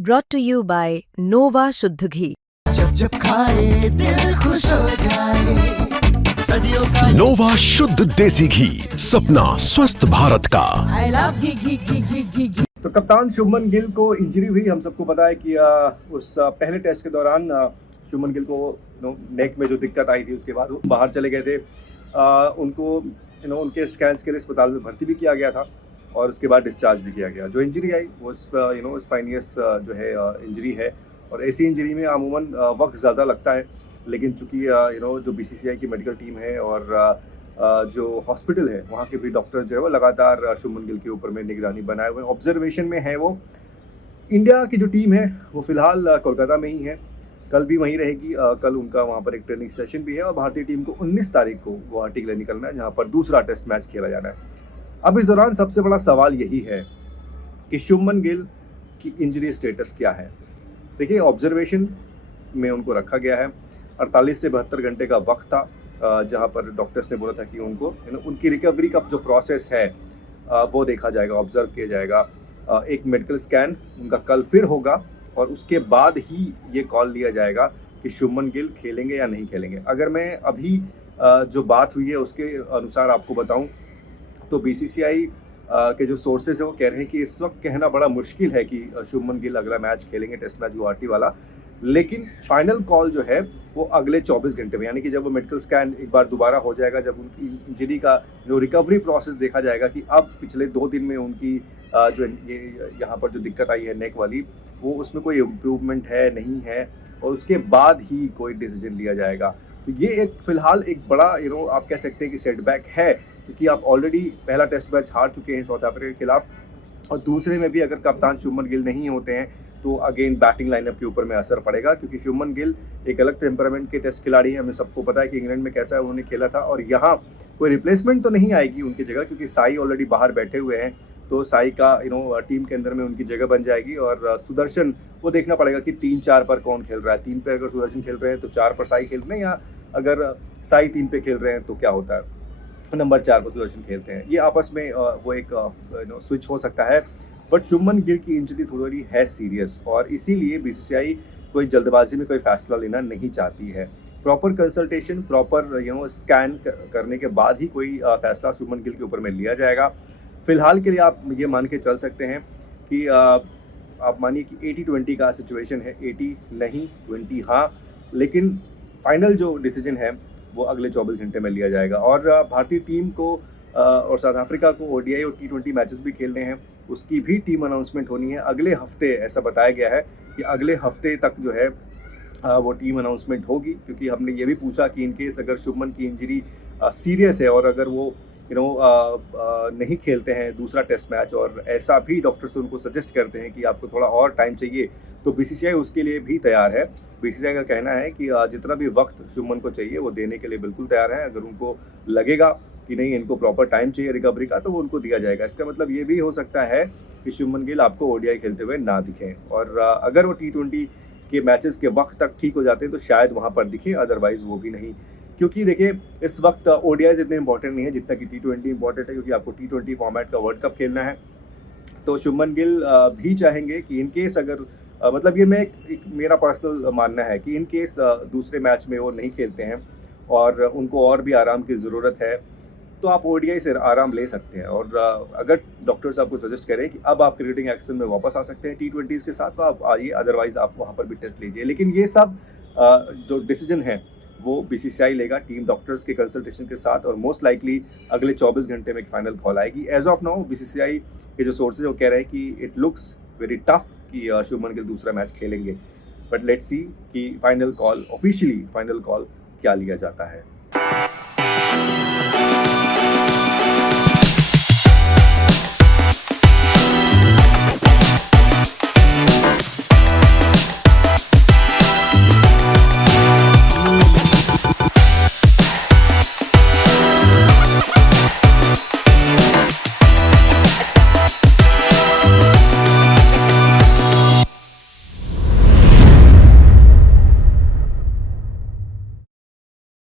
brought to you by Nova शुद्ध घी। जब जब खाए दिल खुश हो जाए, सदियों का नोवा शुद्ध देसी घी, सपना स्वस्थ भारत का। I love घी। तो कप्तान शुभमन गिल को इंजरी हुई। हम सबको पता है कि उस पहले टेस्ट के दौरान शुभमन गिल को नेक में जो दिक्कत आई थी, उसके बाद वो बाहर चले गए थे। उनको उनके स्कैन्स के लिए अस्पताल में भर्ती भी किया गया था और उसके बाद डिस्चार्ज भी किया गया। जो इंजरी आई वो स्पाइनियस जो है इंजरी है, और ऐसी इंजरी में अमूमन वक्त ज़्यादा लगता है, लेकिन चूंकि जो बीसीसीआई की मेडिकल टीम है और जो हॉस्पिटल है वहाँ के भी डॉक्टर जो है वो लगातार शुभमन गिल के ऊपर में निगरानी बनाए हुए ऑब्जर्वेशन में है। वो इंडिया की जो टीम है वो फिलहाल कोलकाता में ही है, कल भी वहीं रहेगी। कल उनका वहाँ पर एक ट्रेनिंग सेशन भी है और भारतीय टीम को 19 तारीख को गुवाहाटी के लिए निकलना है, जहाँ पर दूसरा टेस्ट मैच खेला जाना है। अब इस दौरान सबसे बड़ा सवाल यही है कि शुभमन गिल की इंजरी स्टेटस क्या है। देखिए, ऑब्जर्वेशन में उनको रखा गया है। 48 से 72 घंटे का वक्त था, जहां पर डॉक्टर्स ने बोला था कि उनको उनकी रिकवरी का जो प्रोसेस है वो देखा जाएगा, ऑब्जर्व किया जाएगा। एक मेडिकल स्कैन उनका कल फिर होगा और उसके बाद ही ये कॉल लिया जाएगा कि शुभमन गिल खेलेंगे या नहीं खेलेंगे। अगर मैं अभी जो बात हुई है उसके अनुसार आपको बताऊं तो बीसीसीआई के जो सोर्सेज है वो कह रहे हैं कि इस वक्त कहना बड़ा मुश्किल है कि शुभमन गिल अगला मैच खेलेंगे, टेस्ट मैच गुवाहाटी वाला। लेकिन फाइनल कॉल जो है वो अगले 24 घंटे में, यानी कि जब वो मेडिकल स्कैन एक बार दोबारा हो जाएगा, जब उनकी इंजरी का जो रिकवरी प्रोसेस देखा जाएगा कि अब पिछले 2 दिन में उनकी जो ये यहाँ पर जो दिक्कत आई है नेक वाली, वो उसमें कोई इम्प्रूवमेंट है नहीं है, और उसके बाद ही कोई डिसीजन लिया जाएगा। तो ये एक फिलहाल एक बड़ा आप कह सकते हैं कि सेटबैक है, क्योंकि आप ऑलरेडी पहला टेस्ट मैच हार चुके हैं साउथ अफ्रीका के खिलाफ, और दूसरे में भी अगर कप्तान शुभमन गिल नहीं होते हैं तो अगेन बैटिंग लाइनअप के ऊपर में असर पड़ेगा, क्योंकि शुभमन गिल एक अलग टेम्परामेंट के टेस्ट खिलाड़ी हैं। हमें सबको पता है कि इंग्लैंड में कैसा उन्होंने खेला था, और यहाँ कोई रिप्लेसमेंट तो नहीं आएगी उनकी जगह, क्योंकि साई ऑलरेडी बाहर बैठे हुए हैं। तो साई का टीम के अंदर में उनकी जगह बन जाएगी, और सुदर्शन वो देखना पड़ेगा कि 3-4 पर कौन खेल रहा है। 3 पे अगर सुदर्शन खेल रहे हैं तो 4 पर साई खेल रहे हैं, या अगर साई 3 पे खेल रहे हैं तो क्या होता है, नंबर 4 पर सुदर्शन खेलते हैं। ये आपस में वो एक स्विच हो सकता है। बट शुभमन गिल की इंजरी थोड़ी है सीरियस, और इसीलिए बीसीसीआई कोई जल्दबाजी में कोई फैसला लेना नहीं चाहती है। प्रॉपर कंसल्टेशन, प्रॉपर स्कैन करने के बाद ही कोई फैसला शुभमन गिल के ऊपर में लिया जाएगा। फिलहाल के लिए आप ये मान के चल सकते हैं कि आप मानिए कि 80-20 का सिचुएशन है, 80 नहीं 20 हाँ, लेकिन फाइनल जो डिसीजन है वो अगले 24 घंटे में लिया जाएगा। और भारतीय टीम को और साउथ अफ्रीका को ओडीआई और T20 मैचेस भी खेलने हैं, उसकी भी टीम अनाउंसमेंट होनी है अगले हफ्ते। ऐसा बताया गया है कि अगले हफ्ते तक जो है वो टीम अनाउंसमेंट होगी, क्योंकि हमने ये भी पूछा कि इनकेस अगर शुभमन की इंजरी सीरियस है और अगर वो नहीं खेलते हैं दूसरा टेस्ट मैच, और ऐसा भी डॉक्टर्स उनको सजेस्ट करते हैं कि आपको थोड़ा और टाइम चाहिए, तो बीसीसीआई उसके लिए भी तैयार है। बीसीसीआई का कहना है कि जितना भी वक्त शुभमन को चाहिए वो देने के लिए बिल्कुल तैयार है। अगर उनको लगेगा कि नहीं इनको प्रॉपर टाइम चाहिए रिकवरी का, तो वो उनको दिया जाएगा। इसका मतलब ये भी हो सकता है कि शुभमन गिल आपको ओडीआई खेलते हुए ना दिखें, और अगर वो T20 के मैचेस के वक्त तक ठीक हो जाते हैं तो शायद वहाँ पर दिखे, अदरवाइज वो भी नहीं। क्योंकि देखिए, इस वक्त ओडीआई इतने इंपॉर्टेंट नहीं है जितना कि T20 इंपॉर्टेंट है, क्योंकि आपको T20 फॉर्मेट का वर्ल्ड कप खेलना है। तो शुभमन गिल भी चाहेंगे कि इनकेस अगर मतलब ये मेरा पर्सनल मानना है कि इनकेस दूसरे मैच में वो नहीं खेलते हैं और उनको और भी आराम की ज़रूरत है, तो आप ओडीआई से आराम ले सकते हैं। और अगर डॉक्टर्स आपको सजेस्ट करें कि अब आप क्रिकेटिंग एक्शन में वापस आ सकते हैं T20s के साथ, तो आप आइए, अदरवाइज आप वहाँ पर भी टेस्ट लीजिए। लेकिन ये सब जो डिसीजन है वो बीसीसीआई लेगा टीम डॉक्टर्स के कंसल्टेशन के साथ, और मोस्ट लाइकली अगले 24 घंटे में एक फाइनल कॉल आएगी। एज ऑफ नाउ बीसीसीआई के जो सोर्सेज वो कह रहे हैं कि इट लुक्स वेरी टफ कि शुभमन गिल दूसरा मैच खेलेंगे, बट लेट्स सी कि final call, officially final call क्या लिया जाता है।